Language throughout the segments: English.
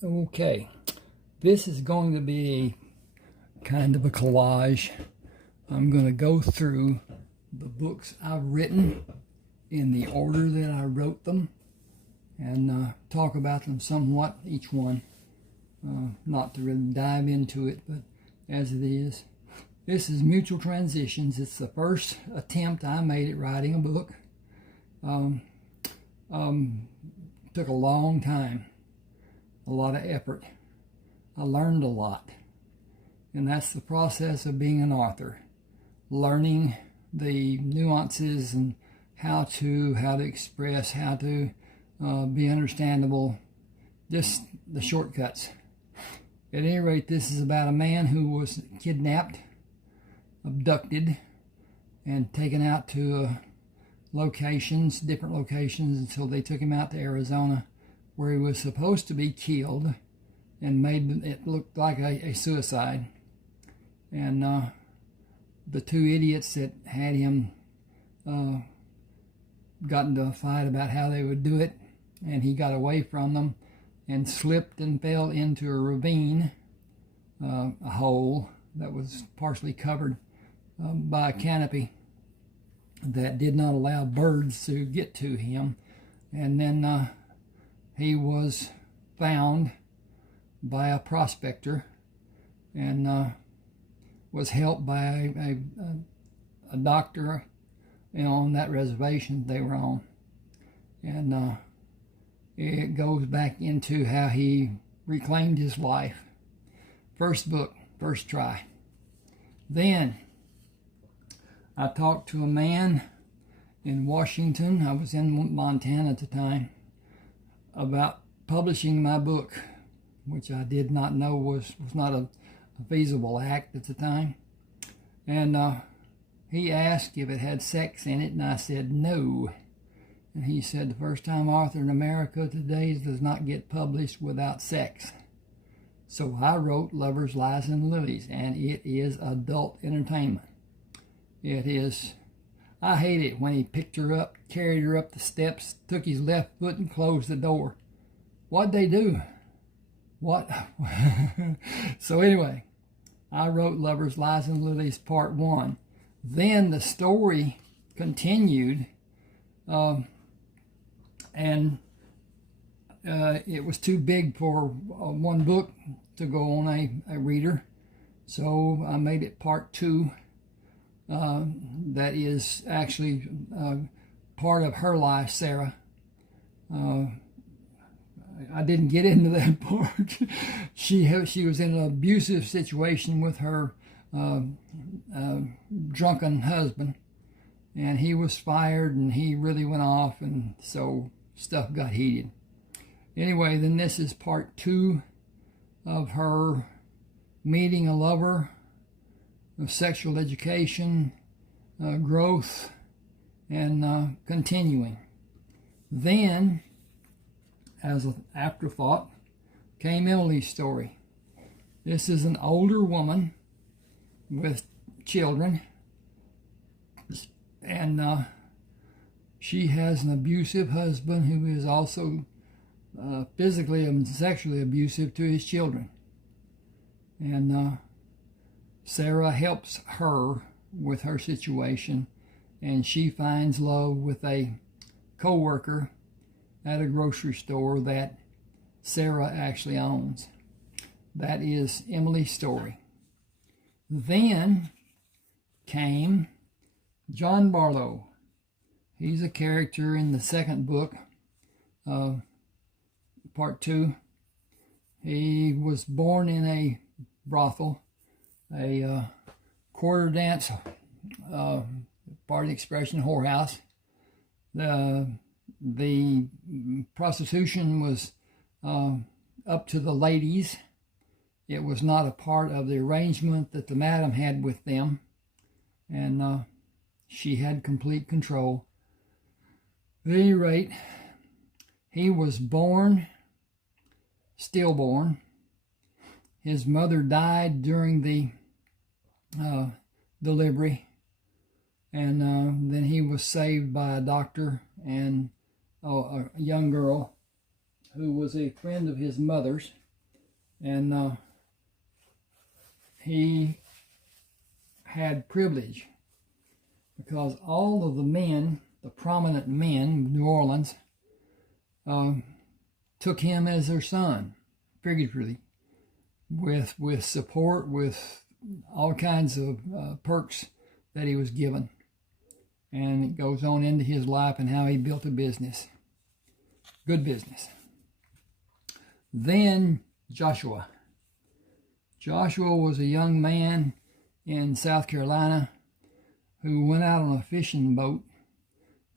Okay, this is going to be a kind of a collage. I'm going to go through the books I've written in the order that I wrote them and talk about them somewhat, each one. Not to really dive into it, but as it is. This is Mutual Transitions. It's the first attempt I made at writing a book. Took a long time, a lot of effort. I learned a lot, and that's the process of being an author, learning the nuances and how to express, how to be understandable, just the shortcuts. At any rate, this is about a man who was kidnapped, abducted, and taken out to different locations, until they took him out to Arizona, where he was supposed to be killed and made it look like a suicide. And the two idiots that had him got into a fight about how they would do it, and he got away from them and slipped and fell into a ravine, a hole that was partially covered by a canopy that did not allow birds to get to him. And then he was found by a prospector and was helped by a doctor on that reservation they were on. And it goes back into how he reclaimed his life. First book, first try. Then I talked to a man in Washington, I was in Montana at the time, about publishing my book, which I did not know was not a feasible act at the time. And he asked if it had sex in it, and I said no. And he said, the first time author in America today does not get published without sex. So I wrote Lovers, Lies, and Lilies, and it is adult entertainment. It is. I hate it when he picked her up, carried her up the steps, took his left foot and closed the door. What'd they do? What? So anyway, I wrote Lovers, Lies, and Lilies Part 1. Then the story continued, and it was too big for one book to go on a reader. So I made it Part 2. That is actually part of her life, Sarah. I didn't get into that part. She was in an abusive situation with her drunken husband, and he was fired, and he really went off, and so stuff got heated. Anyway, then this is Part 2 of her meeting a lover, of sexual education, growth, and continuing. Then, as an afterthought, came Emily's story. This is an older woman with children, and she has an abusive husband who is also physically and sexually abusive to his children. And Sarah helps her with her situation, and she finds love with a co-worker at a grocery store that Sarah actually owns. That is Emily's story. Then came John Barlow. He's a character in the second book, Part 2. He was born in a brothel, a quarter dance, pardon the expression, whorehouse. The prostitution was up to the ladies. It was not a part of the arrangement that the madam had with them, and she had complete control. At any rate, he was born, stillborn. His mother died during the delivery, and then he was saved by a doctor and a young girl who was a friend of his mother's. And he had privilege because all of the men, the prominent men of New Orleans, took him as their son, figuratively, with support, with all kinds of perks that he was given. And it goes on into his life and how he built a business, good business. Then Joshua. Joshua was a young man in South Carolina who went out on a fishing boat.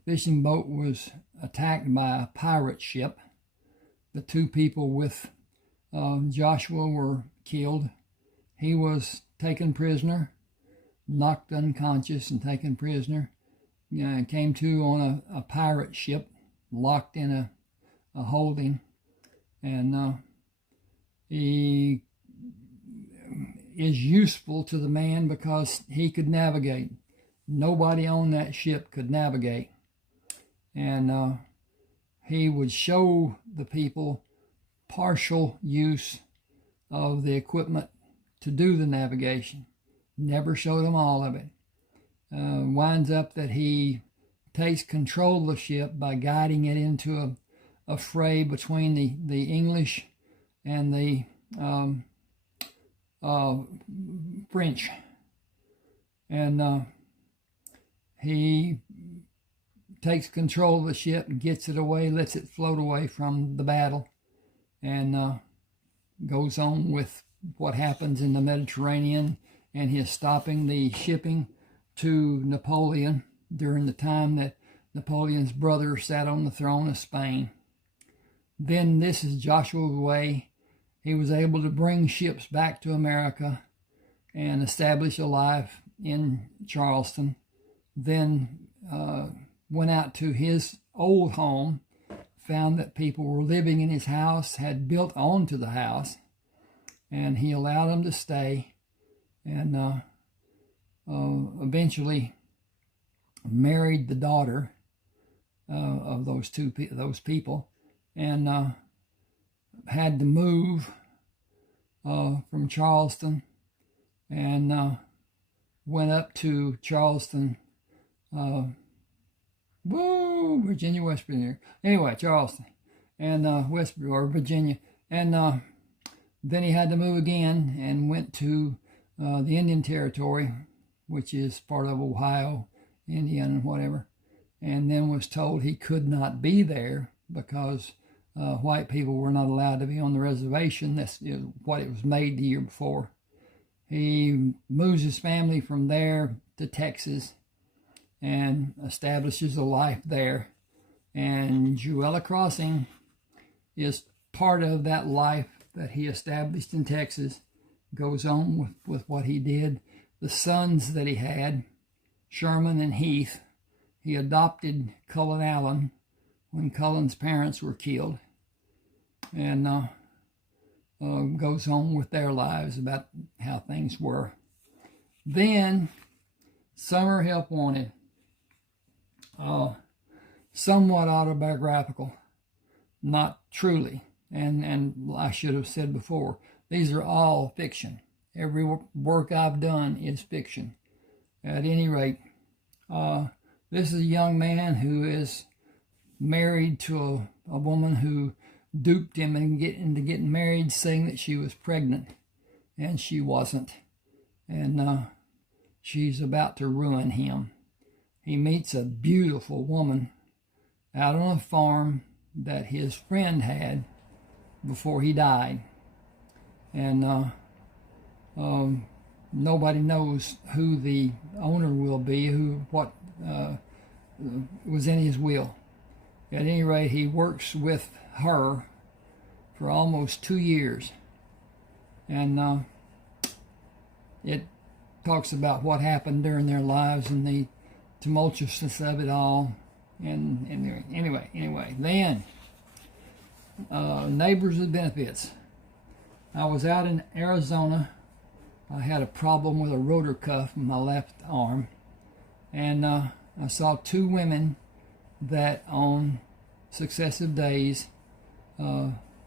The fishing boat was attacked by a pirate ship. The two people with Joshua were killed. He was taken prisoner, knocked unconscious and taken prisoner. Came to on a pirate ship, locked in a holding. And he is useful to the man because he could navigate. Nobody on that ship could navigate. And he would show the people partial use of the equipment to do the navigation. Never showed them all of it. Winds up that he takes control of the ship by guiding it into a fray between the English and the French. And he takes control of the ship, gets it away, lets it float away from the battle, and goes on with what happens in the Mediterranean and his stopping the shipping to Napoleon during the time that Napoleon's brother sat on the throne of Spain. Then this is Joshua's way. He was able to bring ships back to America and establish a life in Charleston. Then went out to his old home, found that people were living in his house, had built onto the house, and he allowed them to stay, and eventually married the daughter of those people, and had to move from Charleston, and went up to Charleston, Virginia, West Virginia. Anyway, Charleston and Virginia, and then he had to move again and went to the Indian Territory, which is part of Ohio, Indiana, and whatever, and then was told he could not be there because white people were not allowed to be on the reservation. That's what it was made the year before. He moves his family from there to Texas and establishes a life there. And Jewella Crossing is part of that life that he established in Texas. Goes on with what he did. The sons that he had, Sherman and Heath, he adopted Cullen Allen when Cullen's parents were killed. And goes on with their lives about how things were. Then, Summer Help Wanted. Somewhat autobiographical, not truly. And I should have said before, these are all fiction. Every work I've done is fiction. At any rate, this is a young man who is married to a woman who duped him into getting married, saying that she was pregnant, and she wasn't. And she's about to ruin him. He meets a beautiful woman out on a farm that his friend had before he died. And nobody knows who the owner will be, what was in his will. At any rate, he works with her for almost 2 years. And it talks about what happened during their lives and the tumultuousness of it all. And anyway, then Neighbors with Benefits. I was out in Arizona. I had a problem with a rotor cuff in my left arm, and I saw two women that on successive days,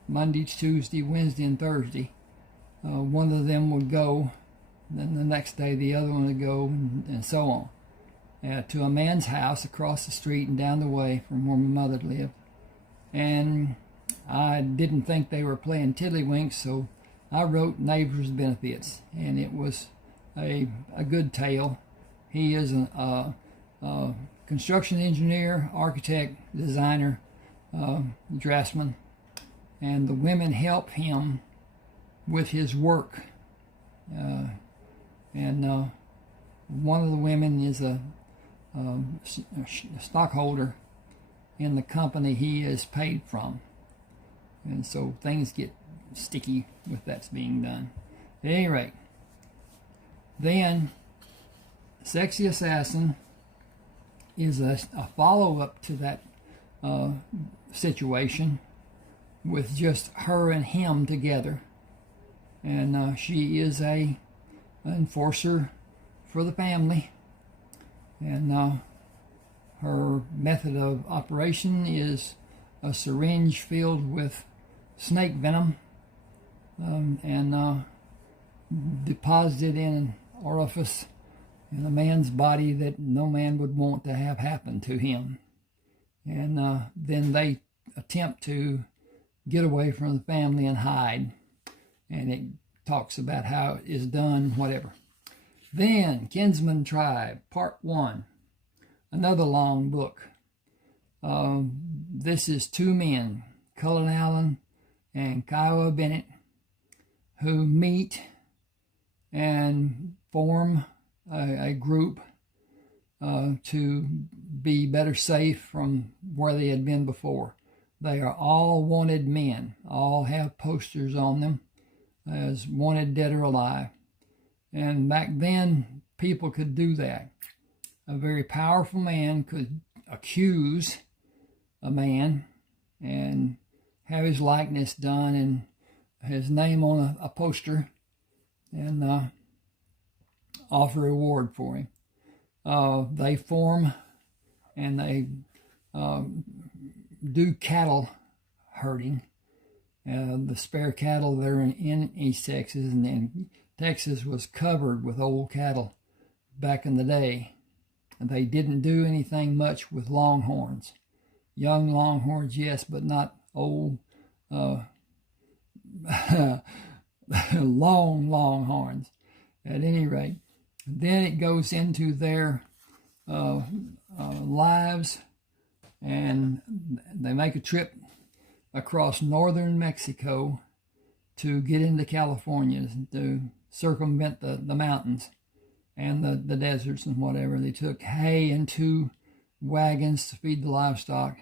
Monday, Tuesday, Wednesday, and Thursday, one of them would go, then the next day the other one would go, and so on, to a man's house across the street and down the way from where my mother lived. And I didn't think they were playing tiddlywinks, so I wrote Neighbors Benefits, and it was a good tale. He is a construction engineer, architect, designer, draftsman, and the women help him with his work. And one of the women is a stockholder in the company he is paid from. And so things get sticky with that's being done. At any rate, then Sexy Assassin is a follow-up to that situation with just her and him together. And she is an enforcer for the family. And her method of operation is a syringe filled with snake venom and deposited in an orifice in a man's body that no man would want to have happen to him. And then they attempt to get away from the family and hide. And it talks about how it is done, whatever. Then, Kinsman Tribe, Part 1. Another long book. This is two men, Cullen Allen and Kiowa Bennett, who meet and form a group to be better safe from where they had been before. They are all wanted men, all have posters on them as wanted dead or alive. And back then, people could do that. A very powerful man could accuse a man and have his likeness done and his name on a poster and offer a reward for him. They form and they do cattle herding. The spare cattle there in East Texas, and then Texas was covered with old cattle back in the day. And they didn't do anything much with longhorns. Young longhorns, yes, but not old, long longhorns. At any rate, then it goes into their lives, and they make a trip across northern Mexico to get into California, to circumvent the mountains and the deserts and whatever. They took hay and 2 wagons to feed the livestock,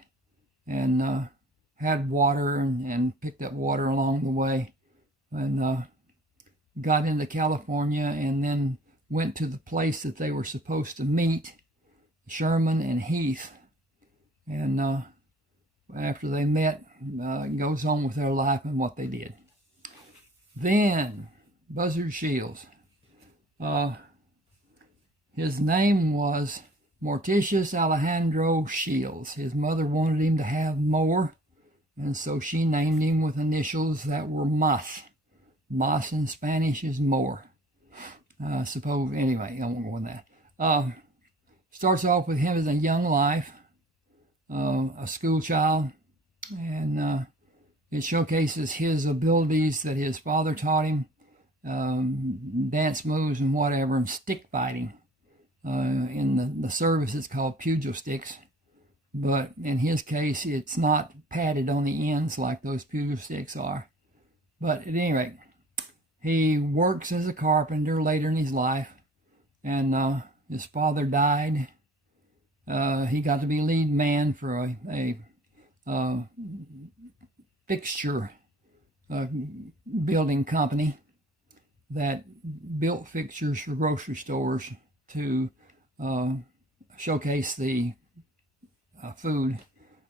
and had water and picked up water along the way, and got into California, and then went to the place that they were supposed to meet, Sherman and Heath. And after they met, goes on with their life and what they did. Then Buzzard Shields. His name was Morticius Alejandro Shields. His mother wanted him to have more, and so she named him with initials that were Mas. Mas in Spanish is more. Suppose, anyway, I won't go on that. Starts off with him as a young life, a school child, and it showcases his abilities that his father taught him, dance moves and whatever, and stick fighting. In the service, it's called pugil sticks, but in his case, it's not padded on the ends like those pugil sticks are. But at any rate, he works as a carpenter later in his life, and his father died. He got to be lead man for a fixture building company that built fixtures for grocery stores to showcase the food.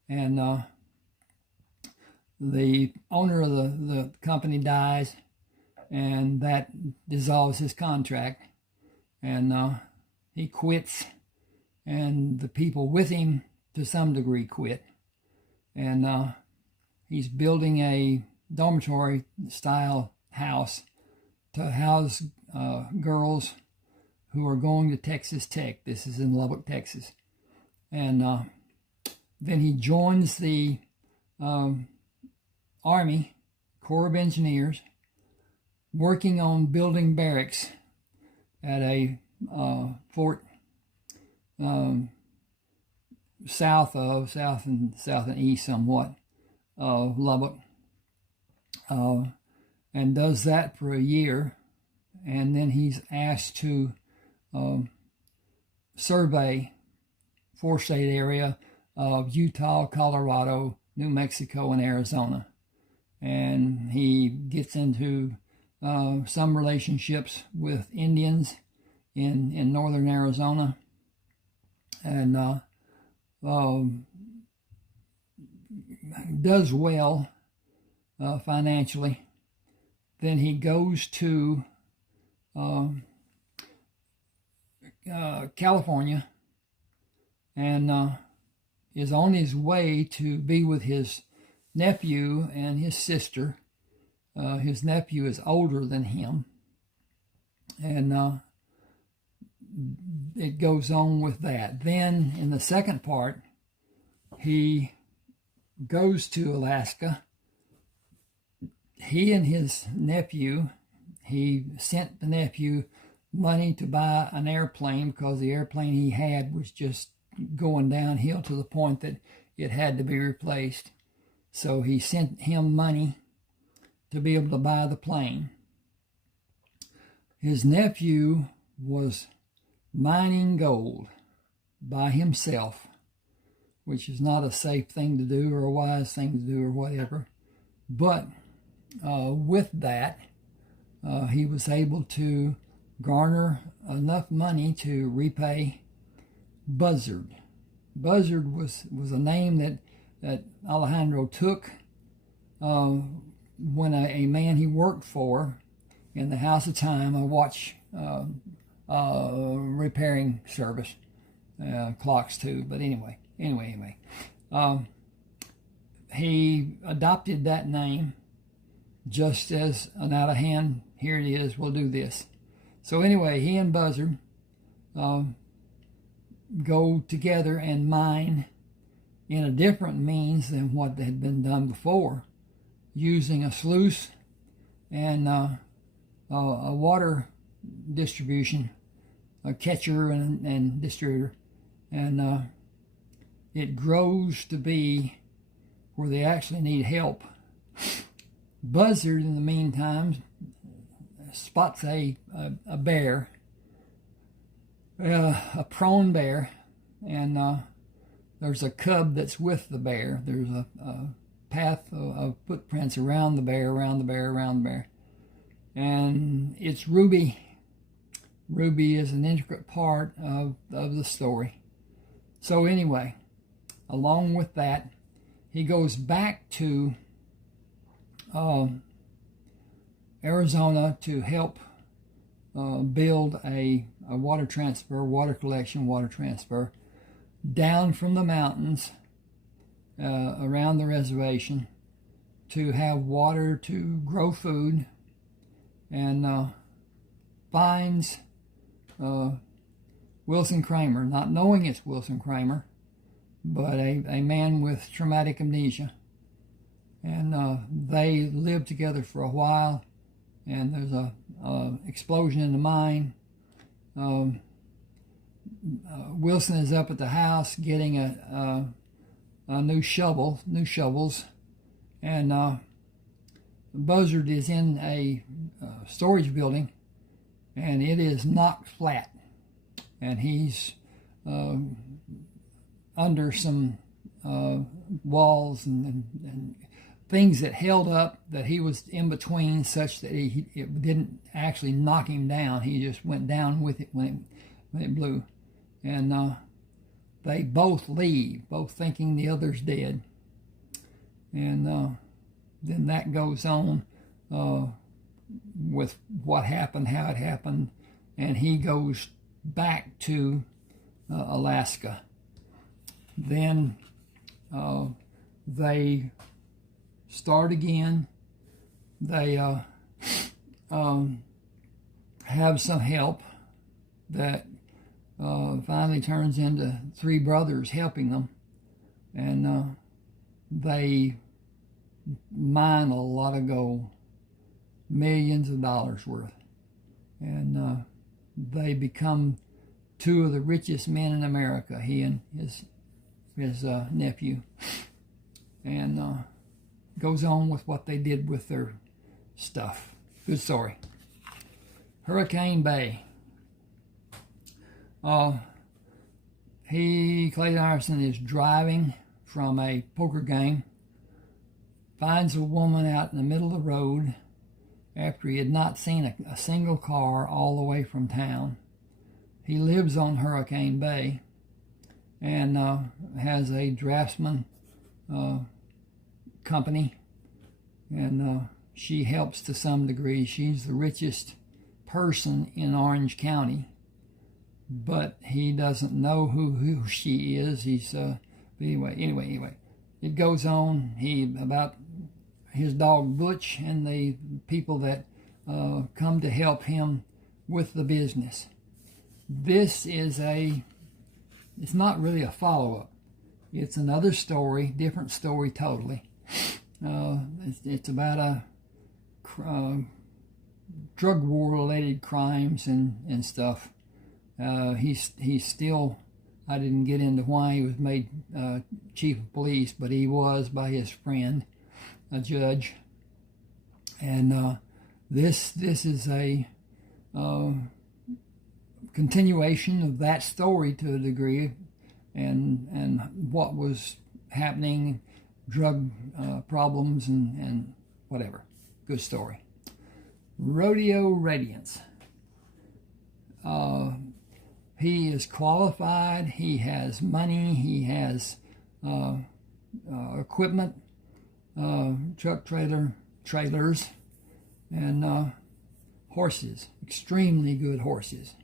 And the owner of the company dies, and that dissolves his contract, and he quits, and the people with him to some degree quit, and he's building a dormitory style house to house girls who are going to Texas Tech. This is in Lubbock, Texas. And then he joins the Army Corps of Engineers, working on building barracks at a fort south and east somewhat of Lubbock, and does that for a year, and then he's asked to survey four-state area of Utah, Colorado, New Mexico, and Arizona. And he gets into some relationships with Indians in northern Arizona, and does well financially. Then he goes to California and is on his way to be with his nephew and his sister. His nephew is older than him, and it goes on with that. Then in the second part, he goes to Alaska. He and his nephew, he sent the nephew money to buy an airplane because the airplane he had was just going downhill to the point that it had to be replaced. So he sent him money to be able to buy the plane. His nephew was mining gold by himself, which is not a safe thing to do or a wise thing to do or whatever. But with that, he was able to garner enough money to repay Buzzard. Buzzard was a name that Alejandro took when a man he worked for in the House of Time, a watch repairing service, clocks too. But anyway, he adopted that name just as an out of hand, here it is, we'll do this. So anyway, he and Buzzard go together and mine in a different means than what had been done before, using a sluice and a water distribution, a catcher and distributor. And it grows to be where they actually need help. Buzzard, in the meantime, spots a bear, a prone bear, and there's a cub that's with the bear. There's a path of footprints around the bear, and it's Ruby. Ruby is an intricate part of the story. So anyway, along with that, he goes back to Arizona to help build a water transfer down from the mountains around the reservation to have water to grow food, and finds Wilson Kramer, not knowing it's Wilson Kramer, but a man with traumatic amnesia. And they live together for a while, and there's a explosion in the mine. Wilson is up at the house getting a new shovels, and Buzzard is in a storage building, and it is knocked flat, and he's under some walls and things that held up, that he was in between, such that it didn't actually knock him down. He just went down with it when it blew. And they both leave, both thinking the other's dead. And then that goes on with what happened, how it happened, and he goes back to Alaska. Then they start again. They have some help that finally turns into three brothers helping them, and they mine a lot of gold, millions of dollars worth, and they become two of the richest men in America, he and his nephew, and goes on with what they did with their stuff. Good story. Hurricane Bay. Clayton Iverson is driving from a poker game, finds a woman out in the middle of the road after he had not seen a single car all the way from town. He lives on Hurricane Bay and has a draftsman company, and she helps to some degree. She's the richest person in Orange County, but he doesn't know who she is. He's anyway, it goes on. About his dog Butch and the people that come to help him with the business. This is it's not really a follow-up. It's another story, different story totally. It's about a drug war-related crimes and stuff. He's still, I didn't get into why he was made chief of police, but he was by his friend, a judge. And this is a continuation of that story to a degree, and what was happening, drug problems and whatever. Good story. Rodeo Radiance. He is qualified. He has money. He has equipment, truck trailers, and horses. Extremely good horses.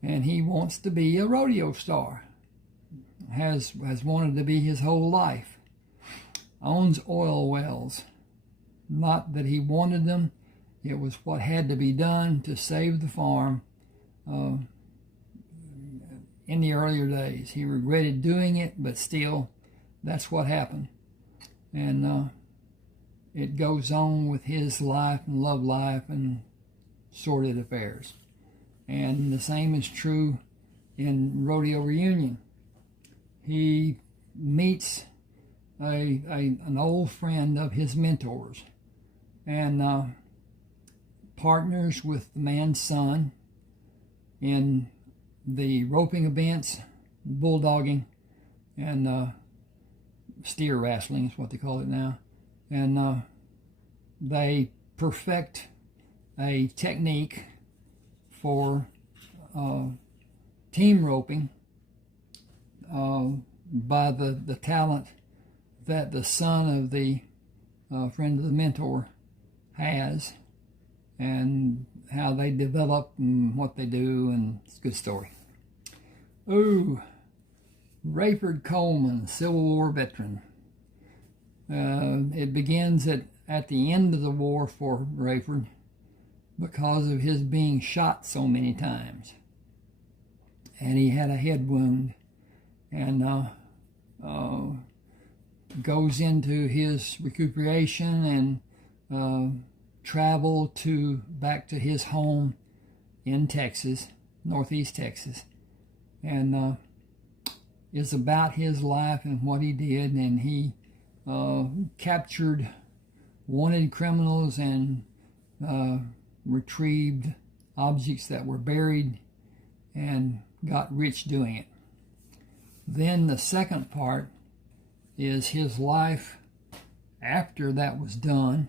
And he wants to be a rodeo star. Has wanted to be his whole life. Owns oil wells. Not that he wanted them. It was what had to be done to save the farm in the earlier days. He regretted doing it, but still, that's what happened. And it goes on with his life and love life and sordid affairs. And the same is true in Rodeo Reunion. He meets an old friend of his mentors and partners with the man's son in the roping events, bulldogging, and steer wrestling is what they call it now. And they perfect a technique for team roping by the talent that the son of the friend of the mentor has, and how they develop and what they do, and it's a good story. Ooh, Rayford Coleman, Civil War veteran. It begins at the end of the war for Rayford because of his being shot so many times. And he had a head wound, and goes into his recuperation and travel back to his home in Texas, northeast Texas, and is about his life and what he did. And he captured wanted criminals and retrieved objects that were buried and got rich doing it. Then the second part is his life after that was done,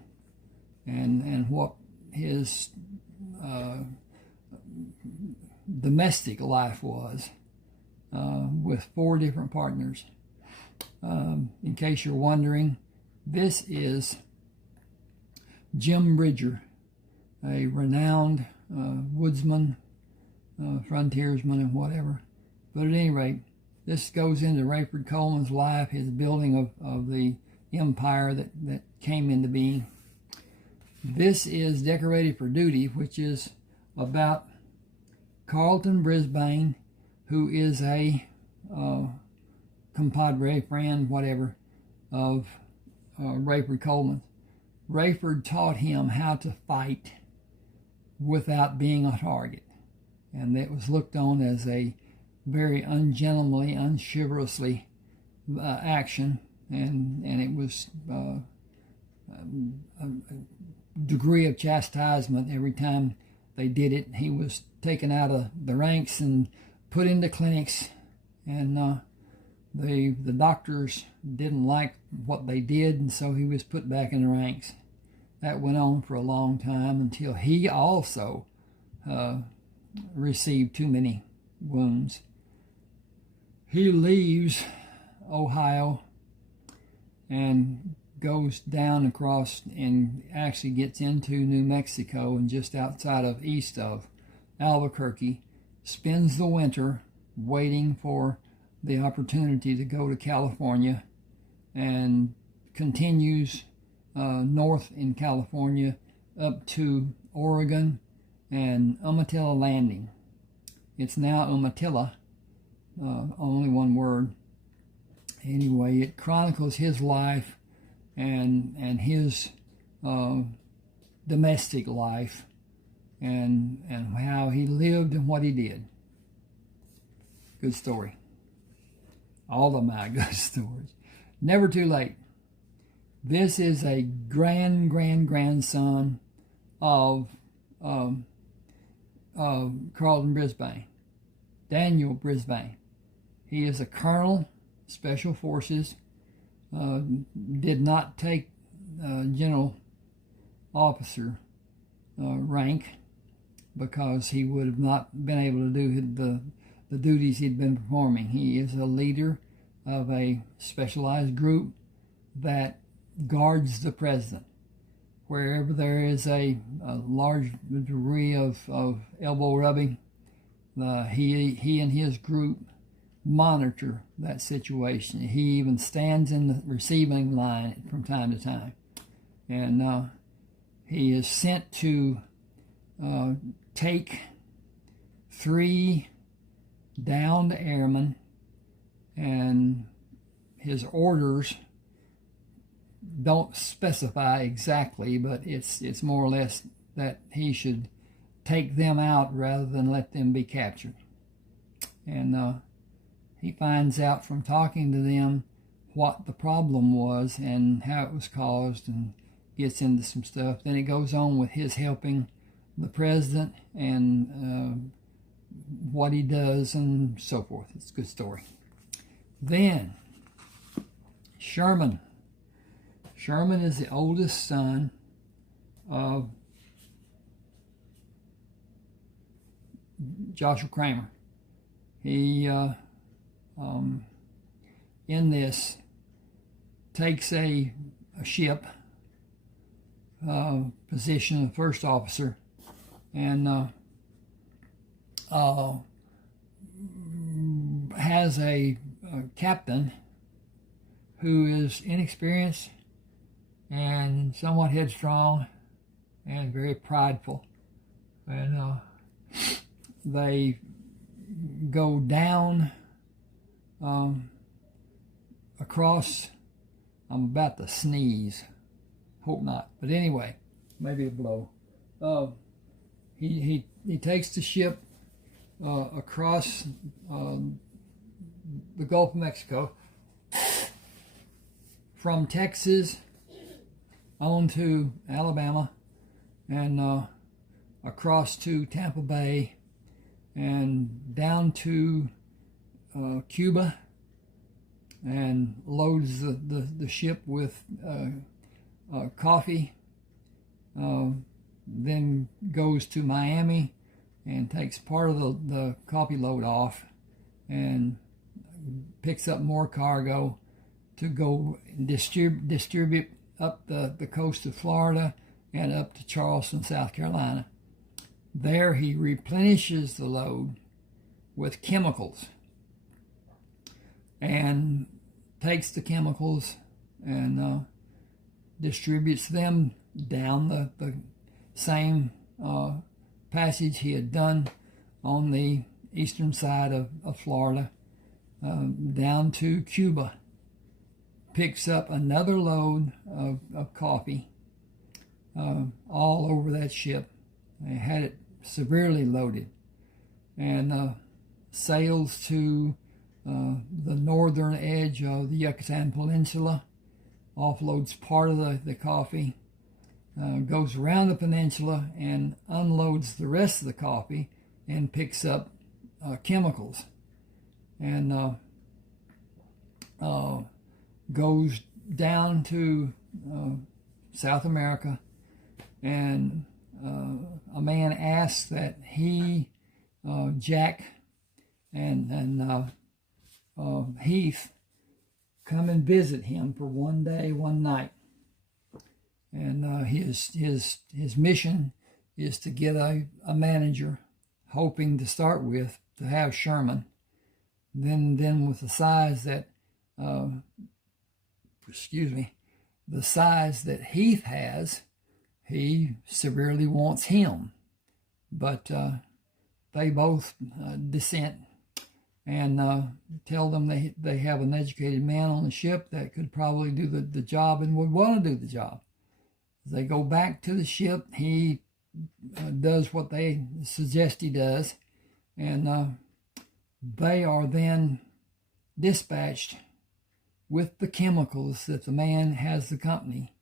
and what his domestic life was with 4 different partners. In case you're wondering, this is Jim Bridger, a renowned woodsman, frontiersman, and whatever. But at any rate, this goes into Rayford Coleman's life, his building of the empire that came into being. This is Decorated for Duty, which is about Carlton Brisbane, who is a compadre, friend, whatever, of Rayford Coleman. Rayford taught him how to fight without being a target, and it was looked on as a very ungentlemanly, unchivalrously action, and it was a degree of chastisement every time they did it. He was taken out of the ranks and put into clinics, and the doctors didn't like what they did, and so he was put back in the ranks. That went on for a long time until he also received too many wounds. He leaves Ohio and goes down across and actually gets into New Mexico, and just east of Albuquerque, spends the winter waiting for the opportunity to go to California, and continues north in California up to Oregon and Umatilla Landing. It's now Umatilla, only one word. Anyway, it chronicles his life and his domestic life, and how he lived and what he did. Good story. All of my good stories. Never too late. This is a grandson of Carlton Brisbane, Daniel Brisbane. He is a colonel, Special Forces, did not take general officer rank, because he would have not been able to do the duties he'd been performing. He is a leader of a specialized group that guards the president. Wherever there is a large degree of elbow rubbing, he and his group monitor that situation. He even stands in the receiving line from time to time. And he is sent to take 3 downed airmen, and his orders don't specify exactly, but it's more or less that he should take them out rather than let them be captured. And he finds out from talking to them what the problem was and how it was caused, and gets into some stuff. Then it goes on with his helping the president and what he does and so forth. It's a good story. Then Sherman. Sherman is the oldest son of Joshua Kramer. He, in this, takes a ship, position of first officer, and has a captain who is inexperienced and somewhat headstrong and very prideful. And they go down across, I'm about to sneeze, hope not, but anyway, maybe a blow. He takes the ship across the Gulf of Mexico, from Texas on to Alabama, and across to Tampa Bay, and down to Cuba, and loads the ship with coffee, then goes to Miami and takes part of the coffee load off, and picks up more cargo to go distribute up the coast of Florida and up to Charleston, South Carolina. There he replenishes the load with chemicals, and takes the chemicals and distributes them down the same passage he had done on the eastern side of Florida down to Cuba. Picks up another load of coffee all over that ship. They had it severely loaded, and sails to the northern edge of the Yucatan Peninsula, offloads part of the coffee, goes around the peninsula and unloads the rest of the coffee and picks up chemicals, and goes down to South America, and a man asks that he, Jack, and Heath come and visit him for one day, one night. And his mission is to get a manager, hoping to start with to have Sherman. Then with the size that the size that Heath has, he severely wants him. But they both dissent and tell them they have an educated man on the ship that could probably do the job and would want to do the job. They go back to the ship. He does what they suggest he does, and they are then dispatched with the chemicals that the man has the company,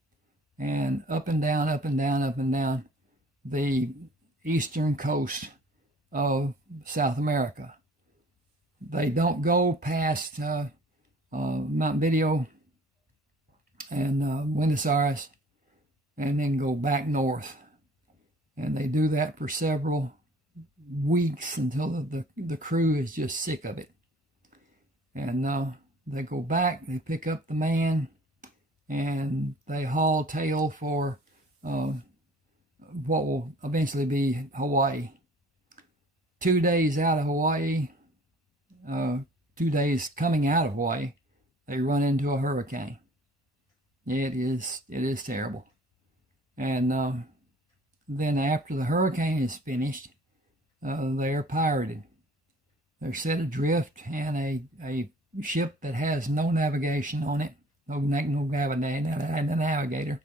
and up and down, up and down, up and down the eastern coast of South America. They don't go past Mount Video and Buenos Aires, and then go back north. And they do that for several weeks until the crew is just sick of it. And they go back, they pick up the man, and they haul tail for what will eventually be Hawaii. 2 days out of Hawaii, 2 days coming out of Hawaii, they run into a hurricane. It is terrible. And then after the hurricane is finished, they are pirated. They're set adrift, and a ship that has no navigation on it, no navigator.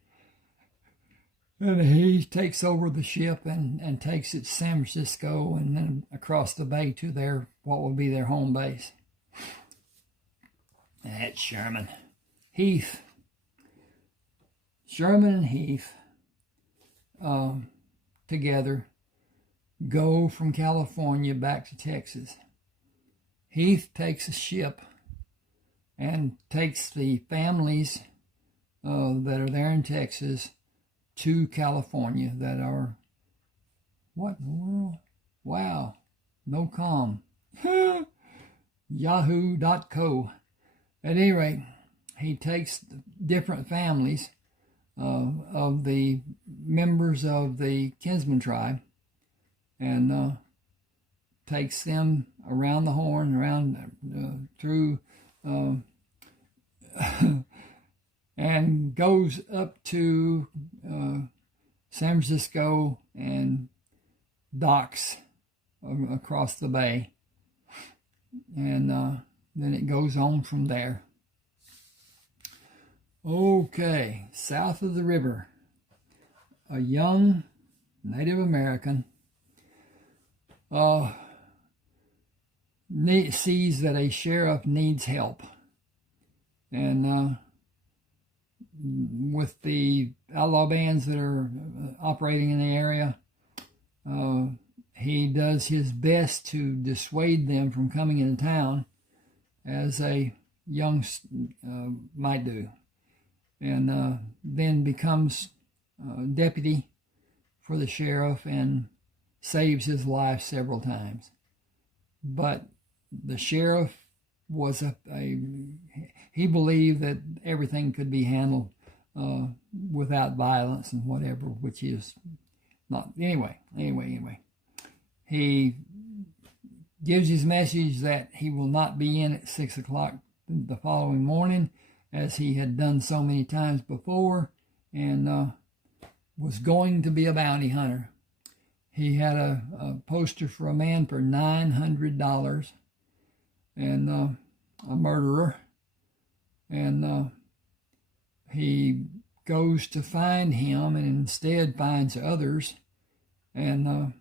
And he takes over the ship and takes it to San Francisco and then across the bay to what will be their home base. That's Sherman. Heath. Sherman and Heath together go from California back to Texas. Heath takes a ship and takes the families that are there in Texas to California that are, what in the world? Wow, no com. Yahoo.co. At any rate, he takes different families of the members of the Kinsman tribe and takes them around the Horn, around through, and goes up to San Francisco and docks across the bay, and then it goes on from there. Okay, south of the river, a young Native American sees that a sheriff needs help, and with the outlaw bands that are operating in the area, he does his best to dissuade them from coming into town, as a young might do, and then becomes deputy for the sheriff and saves his life several times. But the sheriff was he believed that everything could be handled without violence and whatever, which is not. Anyway. He gives his message that he will not be in at 6 o'clock the following morning, as he had done so many times before, and was going to be a bounty hunter. he had a poster for a man for $900, and a murderer. And he goes to find him, and instead finds others, and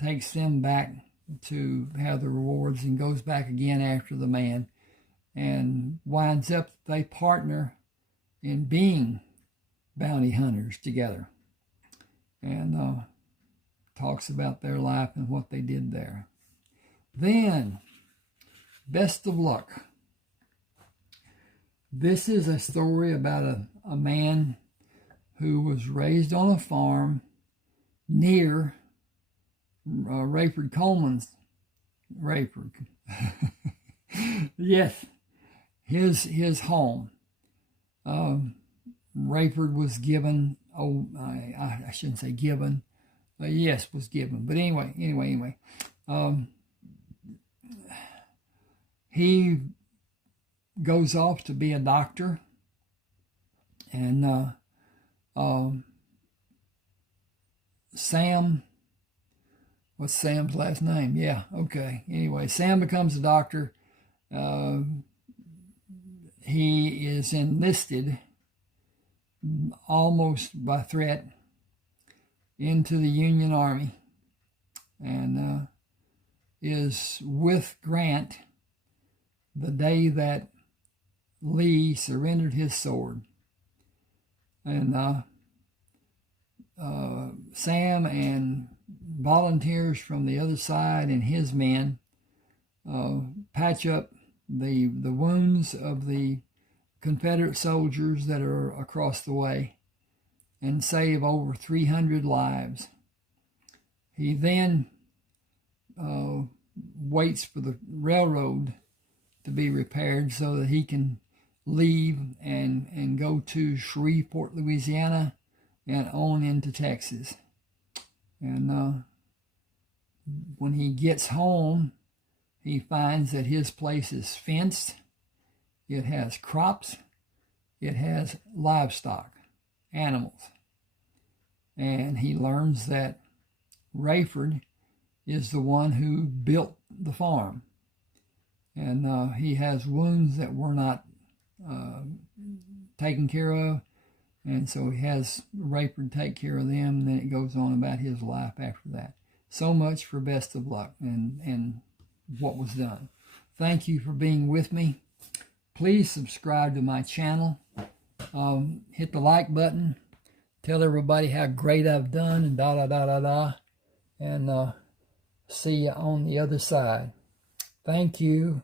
takes them back to have the rewards, and goes back again after the man, and winds up they partner in being bounty hunters together, and talks about their life and what they did there. Then, Best of Luck. This is a story about a man who was raised on a farm near Rayford Coleman's. Rayford. Yes, his home. Rayford was given, I shouldn't say given, yes, was given. But anyway. He goes off to be a doctor, and Sam, what's Sam's last name? Yeah, okay. Anyway, Sam becomes a doctor. He is enlisted almost by threat into the Union Army, and is with Grant the day that Lee surrendered his sword. And Sam and volunteers from the other side and his men patch up the wounds of the Confederate soldiers that are across the way, and save over 300 lives. He then waits for the railroad to be repaired so that he can leave and go to Shreveport, Louisiana, and on into Texas. And when he gets home, he finds that his place is fenced. It has crops. It has livestock, animals. And he learns that Rayford is the one who built the farm. And he has wounds that were not taken care of. And so he has Rayford take care of them, and then it goes on about his life after that. So much for Best of Luck and what was done. Thank you for being with me. Please subscribe to my channel. Hit the like button. Tell everybody how great I've done, and and see you on the other side. Thank you.